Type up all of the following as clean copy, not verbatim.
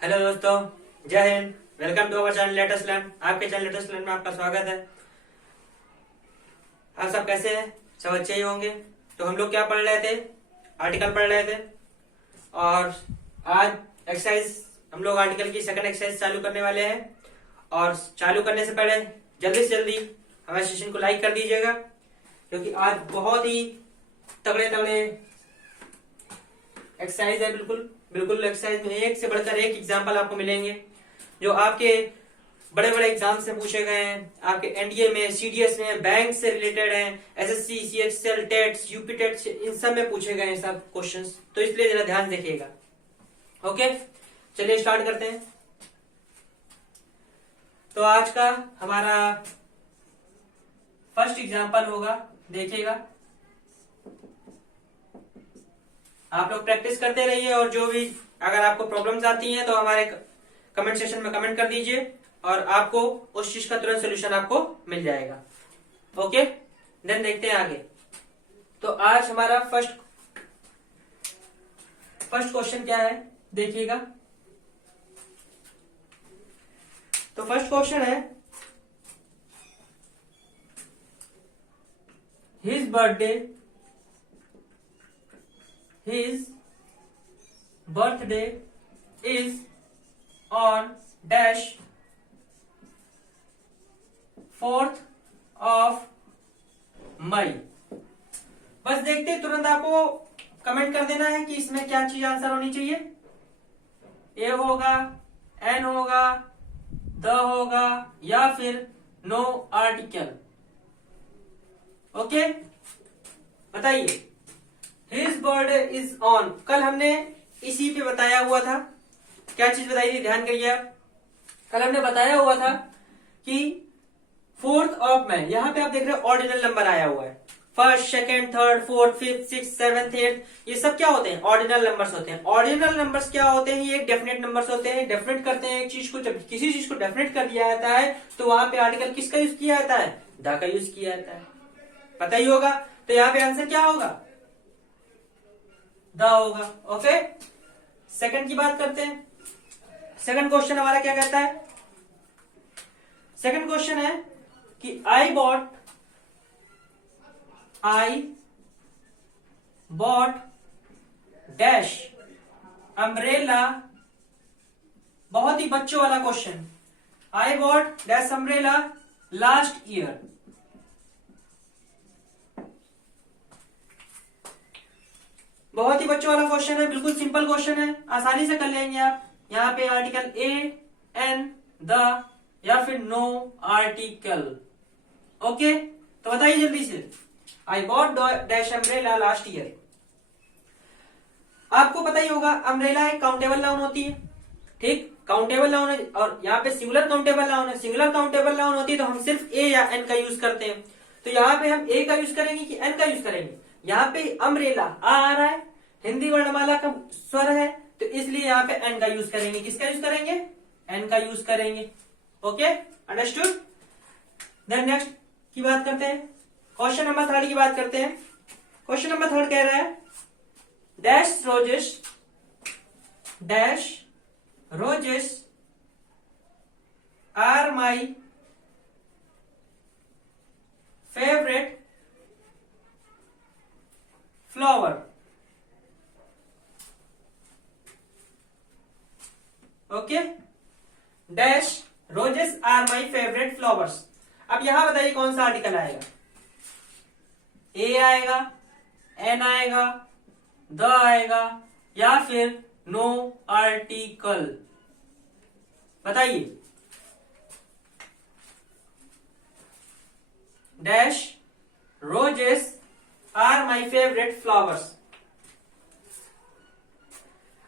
Hello दोस्तों, जय हिंद। Welcome to our channel latest learn. आपके चैनल लेटेस्ट लर्न में आपका स्वागत है। आप सब कैसे हैं? सब अच्छे ही होंगे। तो हम लोग क्या पढ़ रहे थे? आर्टिकल पढ़ रहे थे। और आज एक्सरसाइज, हम लोग आर्टिकल की सेकंड एक्सरसाइज चालू करने वाले हैं। और चालू करने से पहले जल्दी से जल्दी हमारे सेशन को लाइक कर दीजिएगा, क्योंकि आज बहुत ही तगड़े तगड़े एक्सरसाइज है। बिल्कुल बिल्कुल एक्सरसाइज में एक से बढ़कर एक एग्जाम्पल आपको मिलेंगे जो आपके बड़े बड़े एग्जाम से पूछे गए हैं। आपके एनडीए में, सीडीएस में, बैंक से रिलेटेड हैं, एसएससी, सीएचएसएल, टेट्स, यूपी टेट्स, इन सब में पूछे गए हैं सब क्वेश्चंस। तो इसलिए जरा ध्यान देखिएगा। ओके, चलिए स्टार्ट करते हैं। तो आज का हमारा फर्स्ट एग्जाम्पल होगा, देखिएगा। आप लोग प्रैक्टिस करते रहिए, और जो भी अगर आपको प्रॉब्लम्स आती हैं तो हमारे कमेंट सेक्शन में कमेंट कर दीजिए, और आपको उस चीज का तुरंत सोल्यूशन आपको मिल जाएगा। ओके, देन देखते हैं आगे। तो आज हमारा फर्स्ट क्वेश्चन क्या है, देखिएगा। तो फर्स्ट क्वेश्चन है, his birthday is on dash 4th of मई। बस देखते हैं, तुरंत आपको कमेंट कर देना है कि इसमें क्या चीज आंसर होनी चाहिए। ए होगा, एन होगा, द होगा, या फिर नो आर्टिकल। ओके, बताइए। हिज बर्थडे इज ऑन, कल हमने इसी पे बताया हुआ था। क्या चीज बताई थी, ध्यान करिए आप। कल हमने बताया हुआ था कि 4th of मई, यहां पे आप देख रहे हो ऑर्डिनल नंबर आया हुआ है। First, second, third, fourth, fifth, six, seventh, eighth, ये सब क्या होते हैं? ऑर्डिनल नंबर्स होते हैं। ऑर्डिनल नंबर्स क्या होते हैं? ये डेफिनेट नंबर्स होते हैं। डेफिनेट करते हैं एक चीज को। जब किसी चीज को डेफिनेट कर दिया जाता है तो वहां पे आर्टिकल किसका यूज किया जाता है? द का यूज किया जाता है। पता ही होगा। तो यहाँ पे आंसर क्या होगा? द होगा। ओके, सेकंड की बात करते हैं। सेकंड क्वेश्चन हमारा क्या कहता है? सेकंड क्वेश्चन है कि आई बॉट डैश अम्ब्रेला। बहुत ही बच्चों वाला question. I bought dash umbrella last year. बहुत ही बच्चों वाला क्वेश्चन है, बिल्कुल सिंपल क्वेश्चन है, आसानी से कर लेंगे आप। यहाँ पे आर्टिकल ए, एन, द, या फिर नो आर्टिकल। ओके, तो बताइए जल्दी से। I bought dash umbrella last year. आपको पता ही होगा, अम्ब्रेला एक काउंटेबल नाउन होती है। ठीक, काउंटेबल नाउन है, और यहाँ पे सिंगुलर काउंटेबल नाउन है। सिंगुलर काउंटेबल नाउन होती है तो हम सिर्फ ए या एन का यूज करते हैं। तो यहाँ पे हम ए का यूज करेंगे कि एन का यूज करेंगे? यहाँ पे अम्ब्रेला आ रहा है, हिंदी वर्णमाला का स्वर है, तो इसलिए यहाँ पे एन का यूज करेंगे। किसका यूज करेंगे? एन का यूज करेंगे। Okay, understood. देन नेक्स्ट की बात करते हैं। क्वेश्चन नंबर 3 की बात करते हैं। क्वेश्चन नंबर 3 कह रहा है, dash roses are my favourite flower. Okay, dash roses are my favourite flowers. अब यहां बताइए कौन सा आर्टिकल आएगा? ए आएगा, एन आएगा, द आएगा, या फिर नो आर्टिकल? बताइए। Dash roses are my favourite flowers.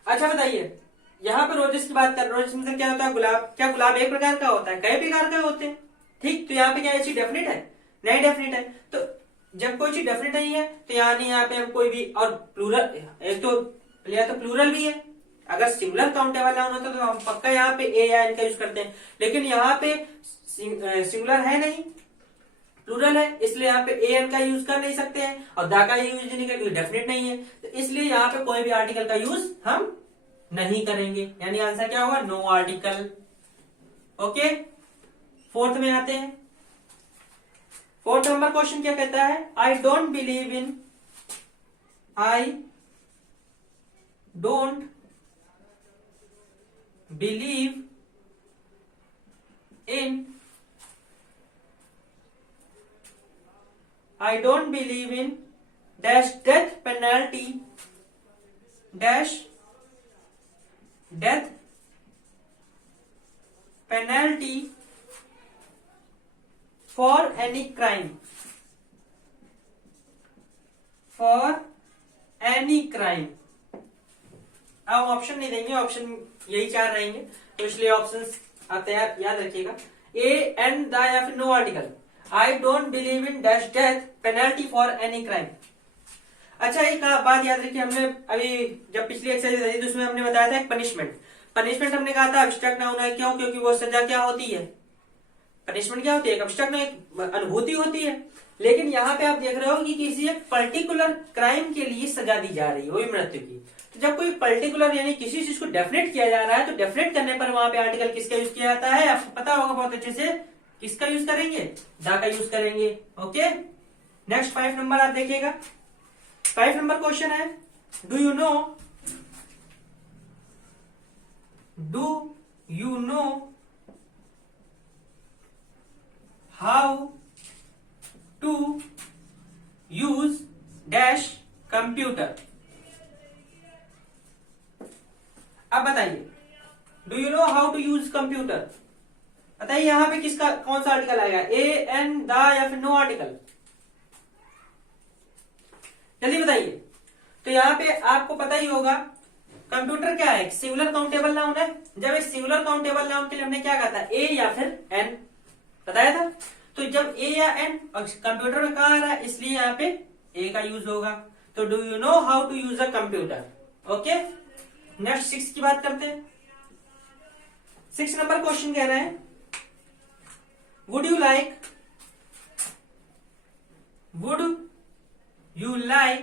अच्छा बताइए, यहां पर रोजेस की बात कर, रोजेस मतलब क्या होता है? गुलाब। क्या गुलाब एक प्रकार का होता है? कई प्रकार का होते हैं। ठीक, तो यहाँ पे क्या चीज डेफिनेट है? नहीं डेफिनेट है। तो जब कोई चीज डेफिनेट नहीं है तो यहाँ पे हम कोई भी, और प्लूरल, एक तो या तो प्लूरल भी है। अगर सिंगुलर काउंटेबल नाउन होता तो हम पक्का यहाँ पे ए या एन का यूज करते हैं, लेकिन यहाँ पे सिंगुलर है नहीं, प्लूरल है, इसलिए यहाँ पे ए एन का यूज कर नहीं सकते हैं, और द का यूज नहीं करेंगे, डेफिनेट नहीं है, तो इसलिए यहाँ पे कोई भी आर्टिकल का यूज हम नहीं करेंगे, यानी आंसर क्या होगा, नो आर्टिकल। ओके, फोर्थ में आते हैं। फोर्थ नंबर क्वेश्चन क्या कहता है, आई don't believe in, I don't believe in, I don't believe in dash death penalty dash death penalty for any crime, for any crime। अब option नहीं देंगे, option यही चार रहेंगे, तो इसलिए ऑप्शंस आते हैं, याद रखिएगा, ए एंड द या फिर no article. I don't believe in dash death penalty for any crime. अच्छा, एक बात याद रखिए, हमने अभी जब पिछली एक्सरसाइज दी तो उसमें हमने बताया था एक पनिशमेंट हमने कहा था अब्स्ट्रैक्ट नाउन है, क्यों, क्योंकि वो सजा क्या होती है, पनिशमेंट क्या होती है, एक अब्स्ट्रैक्ट एक अनुभूति होती है। लेकिन यहाँ पे आप देख रहे हो कि किसी एक पर्टिकुलर क्राइम के लिए सजा दी जा रही है, वही मृत्यु की। तो जब कोई पर्टिकुलर यानी किसी चीज को डेफिनेट किया जा रहा है, तो डेफिनेट करने पर वहां पे आर्टिकल किसका यूज किया जाता है, आपको पता होगा बहुत अच्छे से, किसका यूज करेंगे, द का यूज करेंगे। ओके, नेक्स्ट 5 नंबर आप देखिएगा। 5 नंबर क्वेश्चन है, do you know how to use dash computer. अब बताइए, do you know how to use computer, बताइए यहां पे किसका कौन सा आर्टिकल आएगा, ए एन द या फिर नो आर्टिकल, जल्दी बताइए। तो यहाँ पे आपको पता ही होगा कंप्यूटर क्या है, सिंगुलर काउंटेबल नाउन है। जब एक सिंगुलर काउंटेबल नाउन के लिए हमने क्या कहा था, ए या फिर एन बताया था। तो जब ए या एन और कंप्यूटर में कहा आ रहा है, इसलिए यहाँ पे ए का यूज होगा। तो do you know how to use a computer. Okay, next 6 की बात करते हैं। 6 नंबर क्वेश्चन कह रहे हैं, would you like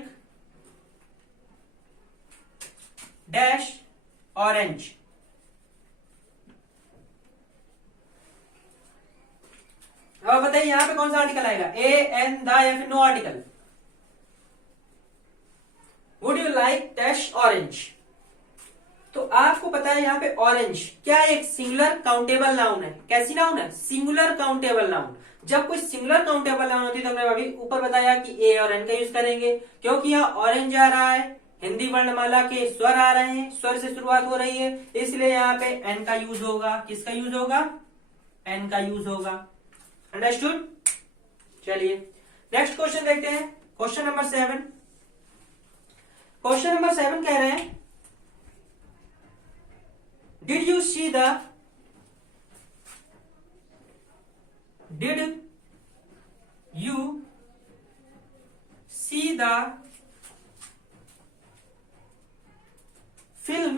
dash orange। अब बताइए यहां पे कौन सा आर्टिकल आएगा, ए एन द या फिर no article. Would you like dash orange, तो आपको पता है यहाँ पे ऑरेंज क्या है, एक सिंगुलर काउंटेबल नाउन है। कैसी नाउन है, सिंगुलर काउंटेबल नाउन। जब कोई सिंगुलर काउंटेबल नाउन होती है तो हमने अभी ऊपर बताया कि ए और एन का यूज करेंगे, क्योंकि यहाँ ऑरेंज आ रहा है, हिंदी वर्णमाला के स्वर आ रहे हैं, स्वर से शुरुआत हो रही है, इसलिए यहाँ पे एन का यूज होगा। किसका यूज होगा, एन का यूज होगा। अंडरस्टूड। चलिए नेक्स्ट क्वेश्चन देखते हैं, क्वेश्चन नंबर 7। क्वेश्चन नंबर 7 कह रहे हैं, Did you see the film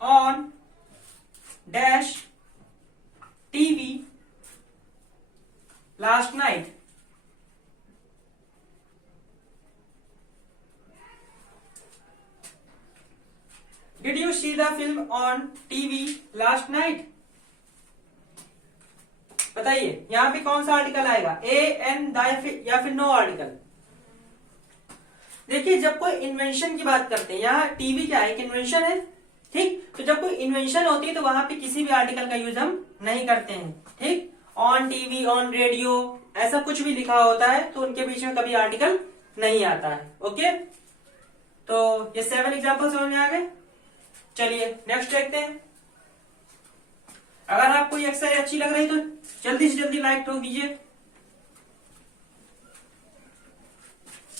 on dash TV last night? Did you see the film on TV last night? बताइए यहां पे कौन सा आर्टिकल आएगा, ए एन द या फिर नो आर्टिकल। देखिए जब कोई इन्वेंशन की बात करते हैं, यहाँ टीवी क्या है, एक इन्वेंशन है, ठीक। तो जब कोई इन्वेंशन होती है तो वहां पे किसी भी आर्टिकल का यूज हम नहीं करते हैं, ठीक। ऑन टीवी, ऑन रेडियो, ऐसा कुछ भी लिखा होता है तो उनके बीच में कभी आर्टिकल नहीं आता है। ओके, तो ये 7 एग्जाम्पल समझ में आ गए। चलिए नेक्स्ट देखते हैं। अगर आपको ये एक्सरसाइज अच्छी लग रही तो जल्दी से जल्दी लाइक ठोक दीजिए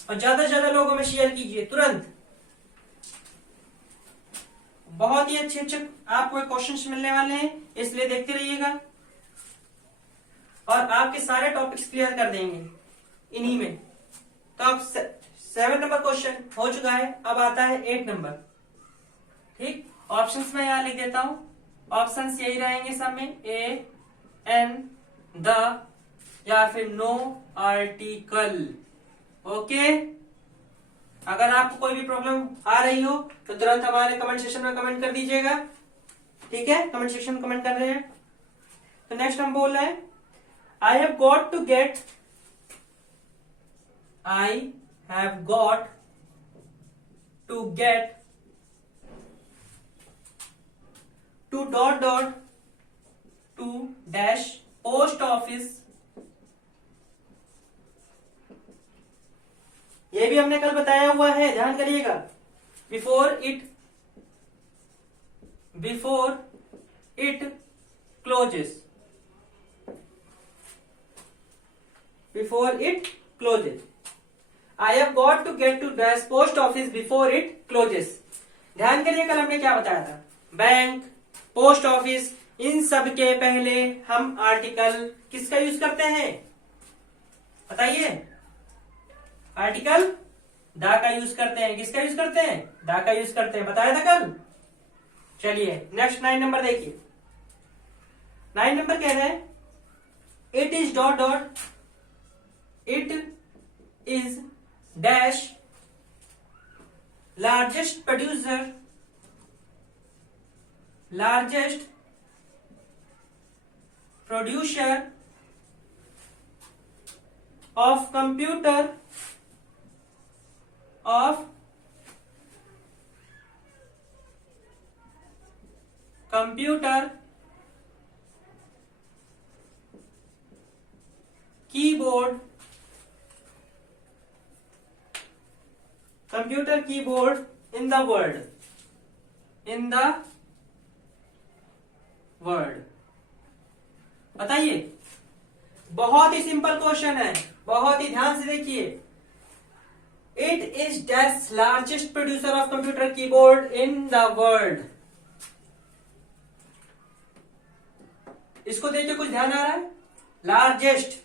और ज्यादा से ज्यादा लोगों में शेयर कीजिए तुरंत। बहुत ही अच्छे अच्छे आपको क्वेश्चंस मिलने वाले हैं, इसलिए देखते रहिएगा और आपके सारे टॉपिक्स क्लियर कर देंगे इन्हीं में। तो अब 7 नंबर क्वेश्चन हो चुका है, अब आता है 8 नंबर, ठीक। ऑप्शंस में यहां लिख देता हूं, ऑप्शंस यही रहेंगे सब में, ए एन द या फिर नो आर्टिकल। ओके, अगर आपको कोई भी प्रॉब्लम आ रही हो तो तुरंत हमारे कमेंट सेक्शन में कमेंट कर दीजिएगा। ठीक है, कमेंट सेक्शन में कमेंट कर रहे हैं। तो नेक्स्ट हम बोल रहे हैं I have got to get, I have got to get to dot dot to dash post office. ये भी हमने कल बताया हुआ है, ध्यान करिएगा। Before it closes, before it closes, I have got to get to dash post office before it closes. ध्यान करिए, कल हमने क्या बताया था, बैंक, पोस्ट ऑफिस, इन सब के पहले हम आर्टिकल किसका यूज करते हैं, बताइए। आर्टिकल दा का यूज करते हैं। किसका यूज करते हैं, दा का यूज करते हैं, बताया था कल। चलिए नेक्स्ट 9 नंबर देखिए। 9 नंबर कह रहे हैं it is dot dot, it is dash largest producer, largest producer of computer, of computer keyboard, computer keyboard in the world, in the world. बताइए, बहुत ही सिंपल क्वेश्चन है, बहुत ही ध्यान से देखिए। It is dash largest producer of computer keyboard in the world. इसको देखिए, कुछ ध्यान आ रहा है। लार्जेस्ट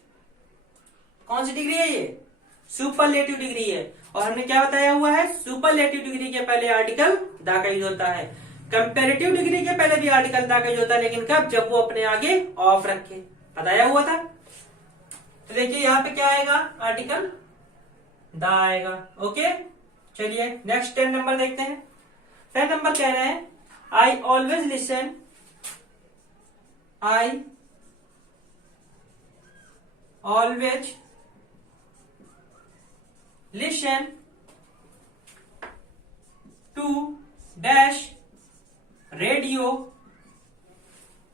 कौन सी डिग्री है, ये सुपरलेटिव डिग्री है। और हमने क्या बताया हुआ है, सुपरलेटिव डिग्री के पहले आर्टिकल दा का यूज होता है। कंपैरेटिव डिग्री के पहले भी आर्टिकल दा का यूज होता है, लेकिन कब, जब वो अपने आगे ऑफ रखे, बताया हुआ था। तो देखिए यहां पे क्या आएगा, आर्टिकल दा आएगा। ओके, चलिए नेक्स्ट 10 नंबर देखते हैं। 10 नंबर कह रहे हैं I always listen, I always listen to dash radio.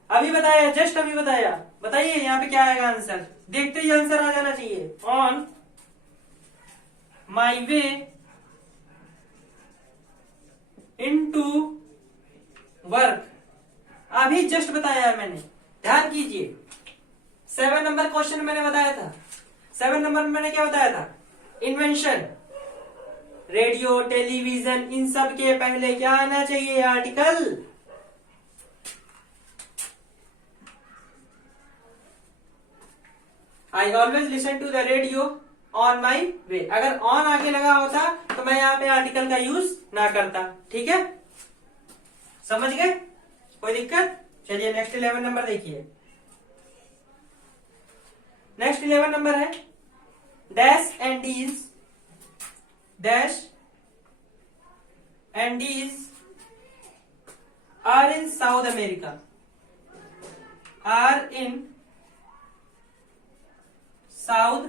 अभी बताया, जस्ट अभी बताया। बताइए यहां पे क्या आएगा आंसर, देखते ही आंसर आ जाना चाहिए। On my way into work, अभी जस्ट बताया है मैंने, ध्यान कीजिए। 7 नंबर क्वेश्चन मैंने बताया था। 7 नंबर में मैंने क्या बताया था, इन्वेंशन, रेडियो, टेलीविजन, इन सब के पहले क्या आना चाहिए, article. I always listen to the radio on my way. अगर ऑन आगे लगा होता तो मैं यहाँ पे आर्टिकल का यूज ना करता। ठीक है, समझ गए, कोई दिक्कत। चलिए नेक्स्ट 11 नंबर देखिए। नेक्स्ट 11 नंबर है dash Andes, dash Andes are in south America, are in south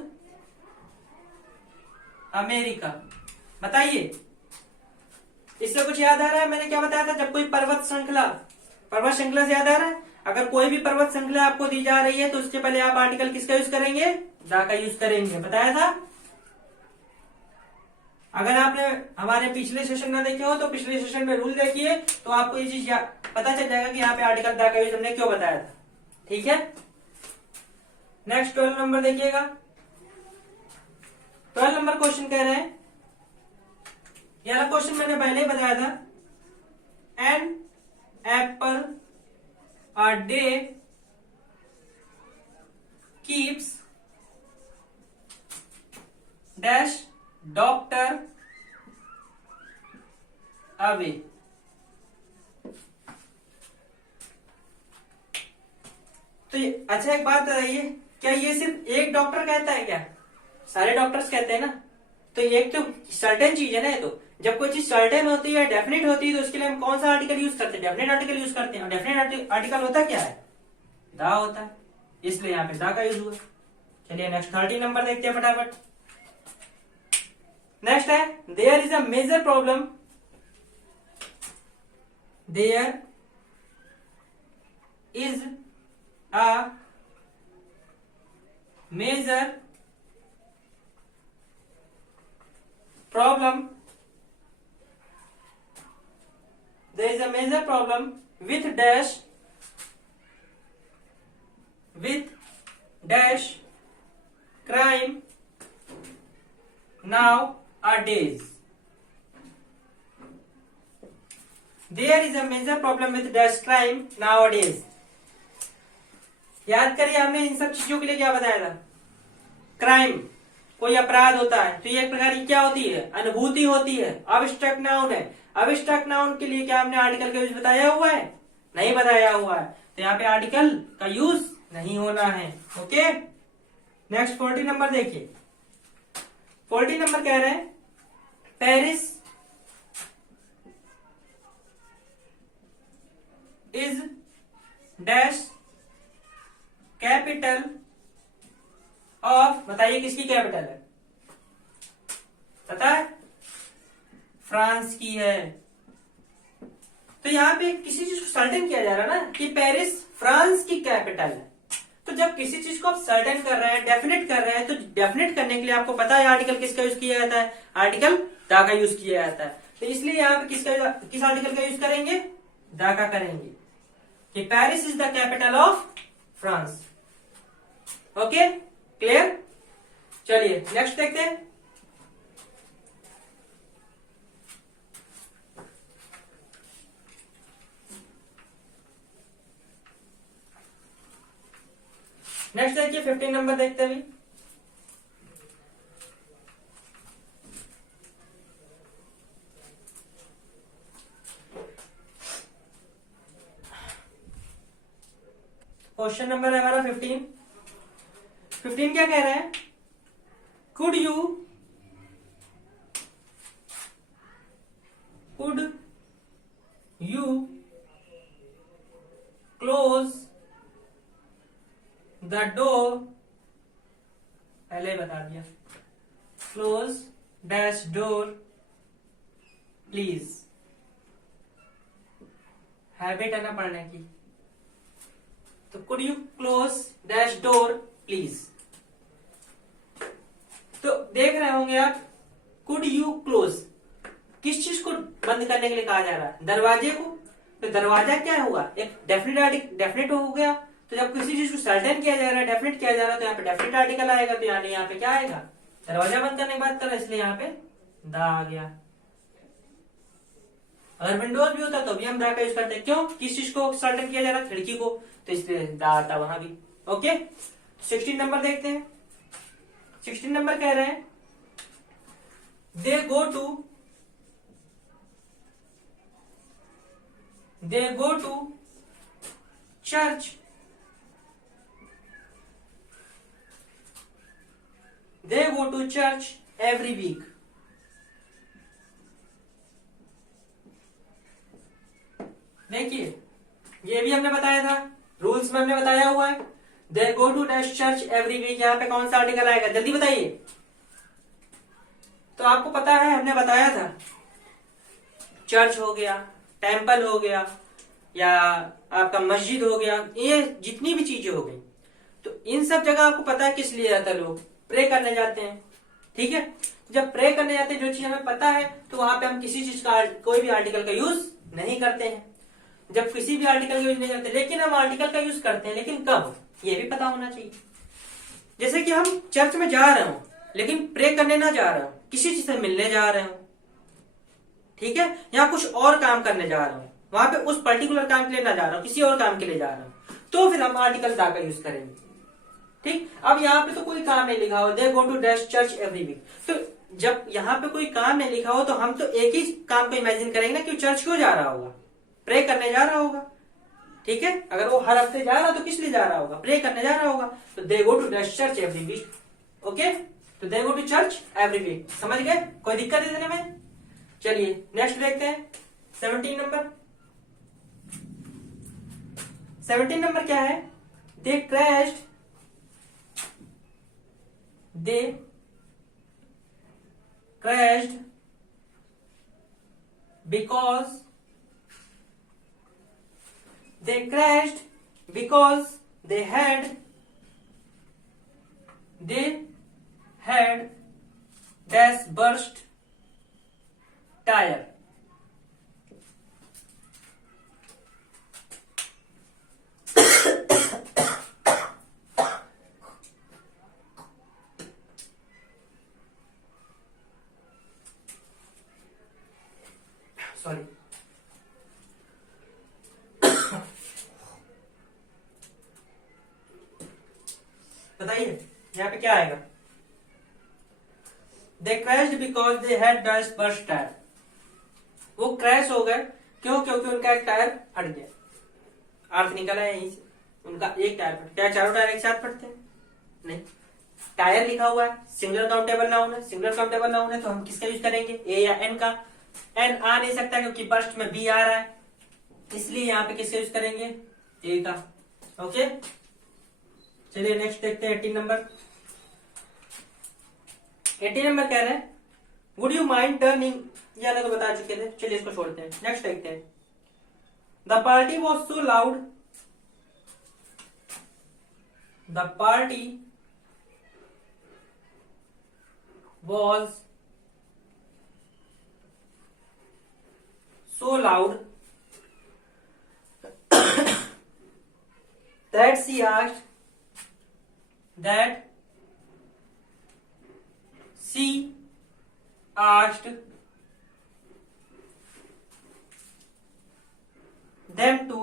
America. बताइए, इससे कुछ याद आ रहा है, मैंने क्या बताया था, जब कोई पर्वत श्रृंखला से याद आ रहा है। अगर कोई भी पर्वत श्रृंखला आपको दी जा रही है तो उसके पहले आप आर्टिकल किसका यूज करेंगे, दा का यूज करेंगे, बताया था। अगर आपने हमारे पिछले सेशन में देखे हो तो पिछले सेशन में रूल देखिए, तो आपको ये चीज पता चल जाएगा कि यहाँ पे आर्टिकल दा का यूज हमने क्यों बताया था। ठीक है, नेक्स्ट 12 नंबर देखिएगा। 12 नंबर क्वेश्चन कह रहे हैं, ये वाला क्वेश्चन मैंने पहले ही बताया था। An apple a day keeps dash doctor away. तो अच्छा एक बात बताइए, क्या ये सिर्फ एक डॉक्टर कहता है क्या, सारे डॉक्टर्स कहते हैं ना, तो एक तो सर्टेन चीज है ना, ये तो जब कोई चीज सर्टेन होती है, डेफिनेट होती है, तो उसके लिए हम कौन सा आर्टिकल यूज करते हैं? डेफिनेट आर्टिकल यूज करते हैं। और डेफिनेट आर्टिकल होता क्या है? दा होता है, इसलिए यहाँ पे दा का यूज हुआ। चलिए नेक्स्ट 13 नंबर देखते हैं फटाफट। नेक्स्ट है there is a major problem, there is a major problem, there is a major problem with dash crime nowadays. There is a major problem with dash crime nowadays. याद करिए हमने इन सब चीजों के लिए क्या बताया था? क्राइम, कोई अपराध होता है तो ये एक प्रकार की क्या होती है? अनुभूति होती है, अब्स्ट्रैक्ट नाउन है। अब्स्ट्रैक्ट नाउन के लिए क्या हमने आर्टिकल का यूज बताया हुआ है? नहीं बताया हुआ है, तो यहाँ पे आर्टिकल का यूज नहीं होना है। ओके, नेक्स्ट 40 नंबर देखिए। 40 नंबर कह रहे हैं Paris is dash capital of, बताइए किसकी कैपिटल है? पता है? फ्रांस की है। तो यहाँ पे किसी चीज को सर्टेन किया जा रहा है ना कि पेरिस फ्रांस की कैपिटल है। तो जब किसी चीज को आप सर्टेन कर रहे हैं, डेफिनेट कर रहे हैं, तो डेफिनेट करने के लिए आपको पता है आर्टिकल किसका यूज किया जाता है? आर्टिकल दा का यूज किया जाता है। तो इसलिए यहाँ पे किस आर्टिकल का यूज करेंगे? दा का करेंगे कि Paris is the capital of France. Okay, clear? चलिए नेक्स्ट देखते हैं। नेक्स्ट देखिए 15 नंबर देखते हैं अभी। क्वेश्चन नंबर है हमारा 15। 15 क्या कह रहे हैं? Could you close the door, पहले ही बता दिया, close dash door please. Habit है ना पढ़ने की, तो could you close dash door please. तो देख रहे होंगे आप, कुड यू क्लोज किस चीज को बंद करने के लिए कहा जा रहा है? दरवाजे को। तो दरवाजा क्या हुआ? एक डेफिनेट हो गया। तो जब किसी चीज को सर्टेन किया जा रहा है, डेफिनेट किया जा रहा है, तो यहाँ पे डेफिनेट आर्टिकल आएगा। तो यानी यहाँ पे क्या आएगा? दरवाजा बंद करने की बात कर रहा है, इसलिए यहाँ पे दा आ गया। अगर विंडोज भी होता तो भी हम दा का यूज करते हैं। क्यों? किस चीज को सर्टेन किया जा रहा है? खिड़की को, तो इसलिए दा आता वहां भी। ओके, 16 नंबर देखते हैं। 16 नंबर कह रहे हैं they go to church every week. देखिए ये भी हमने बताया था, रूल्स में हमने बताया हुआ है। They go to dash church every week, यहाँ पे कौन सा आर्टिकल आएगा? जल्दी बताइए। तो आपको पता है हमने बताया था, चर्च हो गया, टेम्पल हो गया, या आपका मस्जिद हो गया, ये जितनी भी चीजें हो गई, तो इन सब जगह आपको पता है किस लिए जाता है? लोग प्रे करने जाते हैं। ठीक है, जब प्रे करने जाते हैं, जो चीज हमें पता है, तो वहां पे हम किसी चीज का, कोई भी आर्टिकल का यूज नहीं करते हैं। जब किसी भी आर्टिकल का यूज नहीं करते, लेकिन हम आर्टिकल का यूज करते हैं, लेकिन कब, ये भी पता होना चाहिए। जैसे कि हम चर्च में जा रहे हो, लेकिन प्रे करने ना जा रहे हो, किसी चीज से मिलने जा रहे हो, ठीक है, या कुछ और काम करने जा रहे हो, वहां पे उस पर्टिकुलर काम के लिए ना जा रहा हूं, किसी और काम के लिए जा रहा हूं, तो फिर हम आर्टिकल दा का यूज करेंगे। ठीक, अब यहाँ पे तो कोई काम नहीं लिखा हो, they go to dash church every week. तो जब यहाँ पे कोई काम नहीं लिखा हो, तो हम तो एक ही काम को इमेजिन करेंगे ना कि चर्च क्यों जा रहा होगा? प्रे करने जा रहा होगा। ठीक है, अगर वो हर हफ्ते जा रहा तो किस लिए जा रहा होगा? प्रे करने जा रहा होगा। तो they go to dash church every week. Okay, तो they go to church every week. समझ गए? कोई दिक्कत है देने में? चलिए नेक्स्ट देखते हैं 17 नंबर। 17 नंबर क्या है? They crashed because they had dash burst tire। Sorry, बताइए यहाँ पे क्या आएगा? They crashed because they had dust burst tyre. वो क्रैश हो गए क्यों? क्योंकि उनका एक टायर फट गया। अर्थ निकला है यहीं से, उनका एक टायर फट। क्या चारों टायर एक साथ फटते हैं? नहीं। टायर लिखा हुआ है, सिंगुलर काउंटेबल नाउन है। सिंगुलर काउंटेबल नाउन है तो हम किसका यूज करेंगे? ए या एन का। एन आ नहीं सकता क्योंकि बर्स्ट में बी आ रहा है, इसलिए यहाँ पे किसका यूज करेंगे? ए का। ओके, चलिए नेक्स्ट देखते हैं 18 नंबर। 18 नंबर कह रहे हैं वुड यू माइंड टर्निंग, ये अलग बता चुके थे, चलिए इसको छोड़ते हैं। नेक्स्ट देखते हैं। The party was so loud, the party was so loud that she asked them to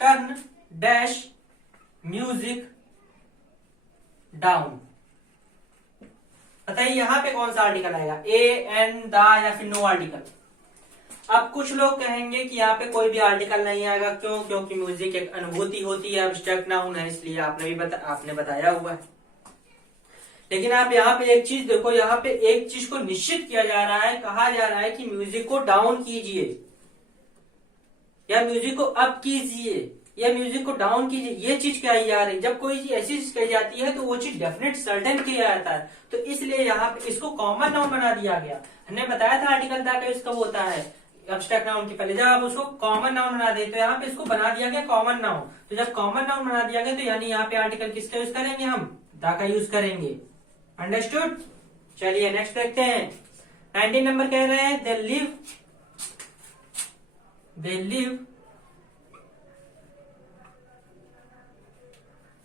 turn dash music down. बताइए यहाँ पे कौन सा आर्टिकल आएगा? ए, एन, द या फिर नो आर्टिकल? अब कुछ लोग कहेंगे कि यहाँ पे कोई भी आर्टिकल नहीं आएगा। क्यों? क्योंकि म्यूजिक एक अनुभूति होती है, एब्स्ट्रैक्ट नाउन है, इसलिए आपने बताया हुआ है। लेकिन आप यहाँ पे एक चीज देखो, यहाँ पे एक चीज को निश्चित किया जा रहा है, कहा जा रहा है कि म्यूजिक को डाउन कीजिए या म्यूजिक को अप कीजिए या म्यूजिक को डाउन कीजिए। ये चीज कही जा रही है। जब कोई चीज ऐसी चीज कही जाती है तो वो चीज डेफिनेट सर्टेन किया जाता है, तो इसलिए यहाँ पे इसको कॉमन नाउन बना दिया गया। हमने बताया था आर्टिकल दा का इसका होता है एब्स्ट्रैक्ट नाउन के पहले, जब आप उसको कॉमन नाउन बना दे तो यहाँ पे इसको बना दिया गया कॉमन नाउन। तो जब कॉमन नाउन बना दिया गया तो यानी यहाँ पे आर्टिकल किसका यूज करेंगे? हम दा का यूज करेंगे। अंडरस्टूड? चलिए नेक्स्ट देखते हैं। 19 नंबर कह रहे हैं they live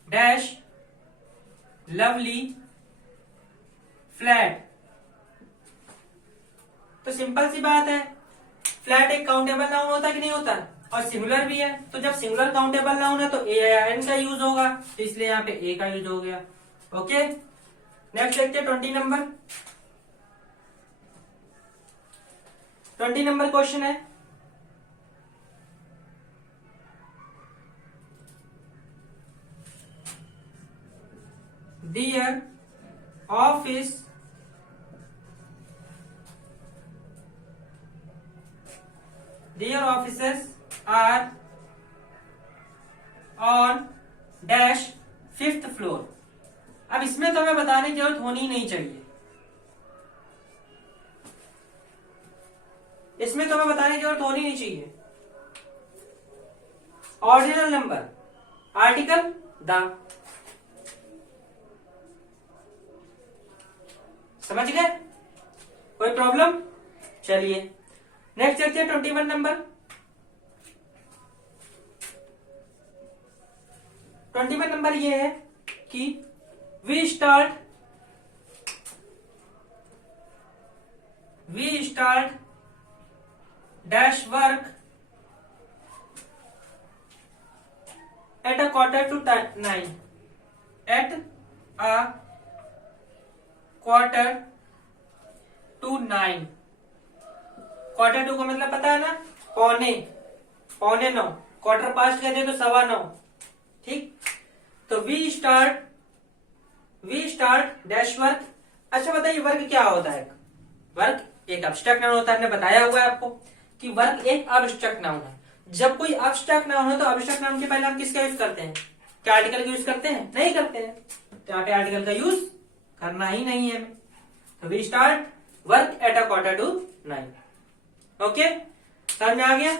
dash lovely flat. तो सिंपल सी बात है, फ्लैट एक काउंटेबल नाउन होता है कि नहीं होता? और सिंगुलर भी है, तो जब सिंगुलर काउंटेबल नाउन है तो ए या एन का यूज होगा, तो इसलिए यहाँ पे ए का यूज हो गया। ओके, नेक्स्ट देखते हैं 20 नंबर। 20 नंबर क्वेश्चन है Their offices are on dash 5th floor। अब इसमें तो हमें बताने की जरूरत होनी ही नहीं चाहिए, इसमें तो हमें बताने की जरूरत होनी नहीं चाहिए। Ordinal number, article the. समझ गए? कोई प्रॉब्लम? चलिए नेक्स्ट देखते हैं 21 नंबर। 21 नंबर ये है कि we start dash work at 8:45 at 8:45। quarter to का मतलब पता है ना? पौने, 8:45, क्वार्टर पास्ट कर दे तो 9:15, ठीक। तो वी स्टार्ट डैश वर्क। अच्छा बताइए वर्क क्या होता है? वर्क एक अब्स्ट्रैक्ट नाउन होता है, हमने बताया हुआ है आपको कि वर्क एक अब्स्ट्रैक्ट नाउन है। जब कोई अब्स्ट्रैक्ट नाउन है तो अब्स्ट्रैक्ट नाउन के पहले हम किसका यूज करते हैं? क्या आर्टिकल का यूज करते हैं? नहीं करते हैं। तो यहाँ पे आर्टिकल का यूज करना ही नहीं है हमें। तो we start work at 8:45। Okay, समझ में आ गया?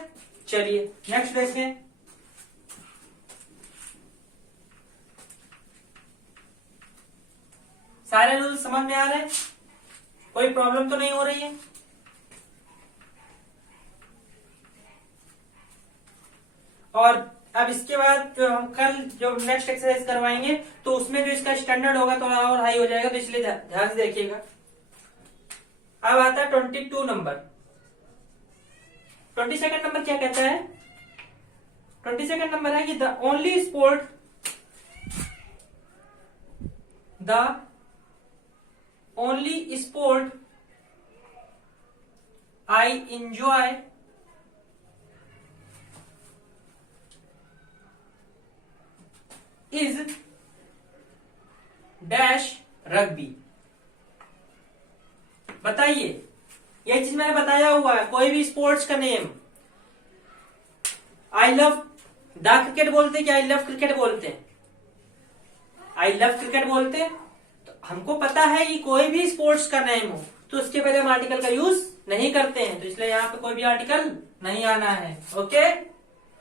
चलिए नेक्स्ट देखते हैं। सारे रूल समझ में आ रहे हैं? कोई प्रॉब्लम तो नहीं हो रही है? और अब इसके बाद जो हम कल जो नेक्स्ट एक्सरसाइज करवाएंगे तो उसमें जो इसका स्टैंडर्ड होगा थोड़ा और हाई हो जाएगा, तो इसलिए ध्यान से देखिएगा। अब आता है 22 नंबर। 22nd नंबर क्या कहता है? 22nd नंबर है कि the only sport I enjoy is dash rugby. बताइए, ये चीज मैंने बताया हुआ है। कोई भी स्पोर्ट्स का name I love the cricket बोलते कि आई लव क्रिकेट बोलते? आई लव क्रिकेट बोलते। तो हमको पता है कि कोई भी स्पोर्ट्स का नेम हो तो उसके पहले हम आर्टिकल का यूज नहीं करते हैं, तो इसलिए यहाँ पे कोई भी आर्टिकल नहीं आना है। ओके,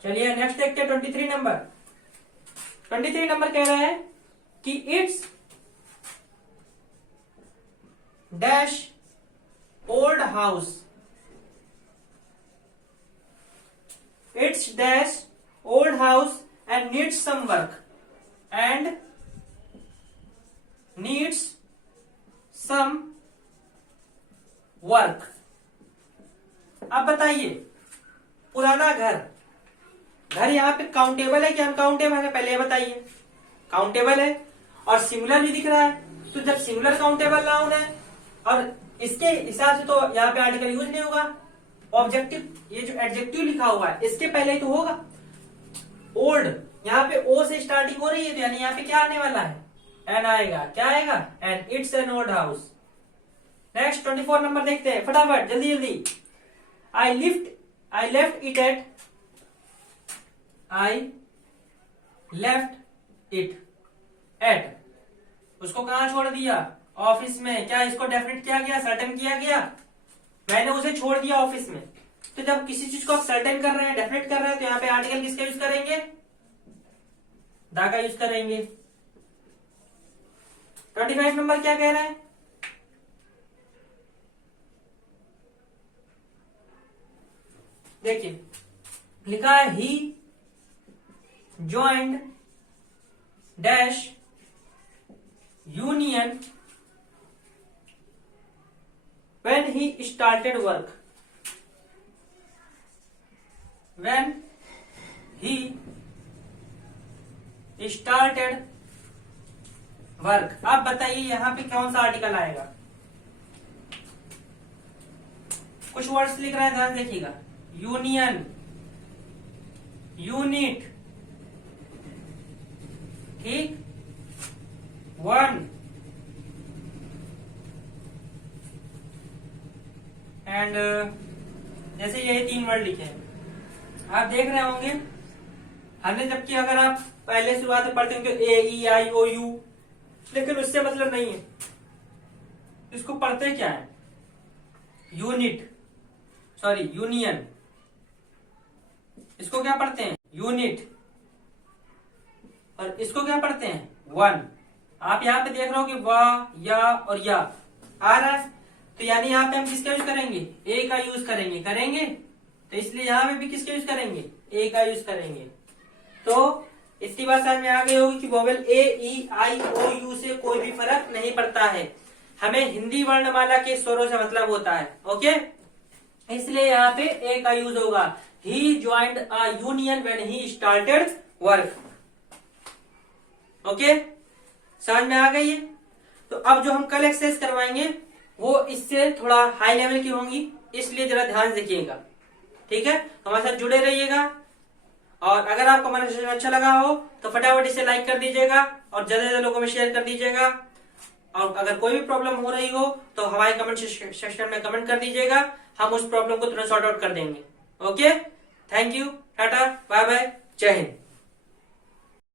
चलिए नेक्स्ट देखते हैं 23 नंबर। 23 नंबर कह रहा है कि it's dash old house. It's dash old house and needs some work and needs some work. अब बताइए, पुराना घर यहाँ पे काउंटेबल है कि अनकाउंटेबल है? पहले ये बताइए। काउंटेबल है और सिंगुलर भी दिख रहा है, तो जब सिंगुलर काउंटेबल नाउन है और इसके हिसाब से तो यहाँ पे आर्टिकल यूज नहीं होगा। ऑब्जेक्टिव, ये जो एडजेक्टिव लिखा हुआ है इसके पहले ही तो होगा। ओल्ड यहाँ पे ओ से स्टार्टिंग हो रही है, तो यानी यहाँ पे क्या आने वाला है? एन आएगा। क्या आएगा? And it's an old house. Next 24 number देखते हैं, फटाफट जल्दी जल्दी। I left it at. उसको कहां छोड़ दिया? ऑफिस में। क्या इसको डेफिनेट किया गया? सर्टेन किया गया? मैंने उसे छोड़ दिया ऑफिस में। तो जब किसी चीज को आप सर्टेन कर रहे हैं, डेफिनेट कर रहे हैं, तो यहाँ पे आर्टिकल किसका यूज करेंगे? दा का यूज करेंगे। 25 नंबर क्या कह रहा है? देखिए लिखा है he joined dash union when he started work। when he started work। अब बताइए यहाँ पे कौन सा आर्टिकल आएगा? कुछ वर्ड्स लिख रहा है, ध्यान देखिएगा। यूनियन, यूनिट, ठीक, वन एंड जैसे ये 3 वर्ड लिखे हैं, आप देख रहे होंगे। हमने जबकि अगर आप पहले शुरुआत में पढ़ते होंगे ए ई आई ओ यू, लेकिन उससे मतलब नहीं है। इसको पढ़ते क्या है? Unit, sorry union. इसको क्या पढ़ते हैं? यूनिट। और इसको क्या पढ़ते हैं? वन। आप यहाँ पे देख रहे हो कि वाह, या और या आ रहा है, तो यानी यहाँ पे हम किसका यूज करेंगे? ए का यूज करेंगे। तो इसलिए यहाँ पे भी किसका यूज करेंगे? ए का यूज करेंगे। तो इतनी बात समझ में आ गई होगी कि vowel A E I O you से कोई भी फर्क नहीं पड़ता है। हमें हिंदी वर्णमाला के स्वरों से मतलब होता है। ओके, इसलिए यहाँ पे ए का यूज होगा। He joined a union when he started work. Okay, समझ में आ गई है? तो अब जो हम कल एक्सरसाइज करवाएंगे वो इससे थोड़ा हाई लेवल की होंगी, इसलिए जरा ध्यान रखिएगा। ठीक है, हमारे साथ जुड़े रहिएगा। और अगर आपको हमारा सेशन अच्छा लगा हो तो फटाफट इसे लाइक कर दीजिएगा और ज्यादा से ज्यादा लोगों में शेयर कर दीजिएगा। और अगर कोई भी प्रॉब्लम हो रही हो तो हमारे कमेंट सेक्शन में कमेंट कर दीजिएगा, हम उस प्रॉब्लम को तुरंत सॉर्ट आउट कर देंगे। Okay, thank you, tata, bye bye, जय हिंद।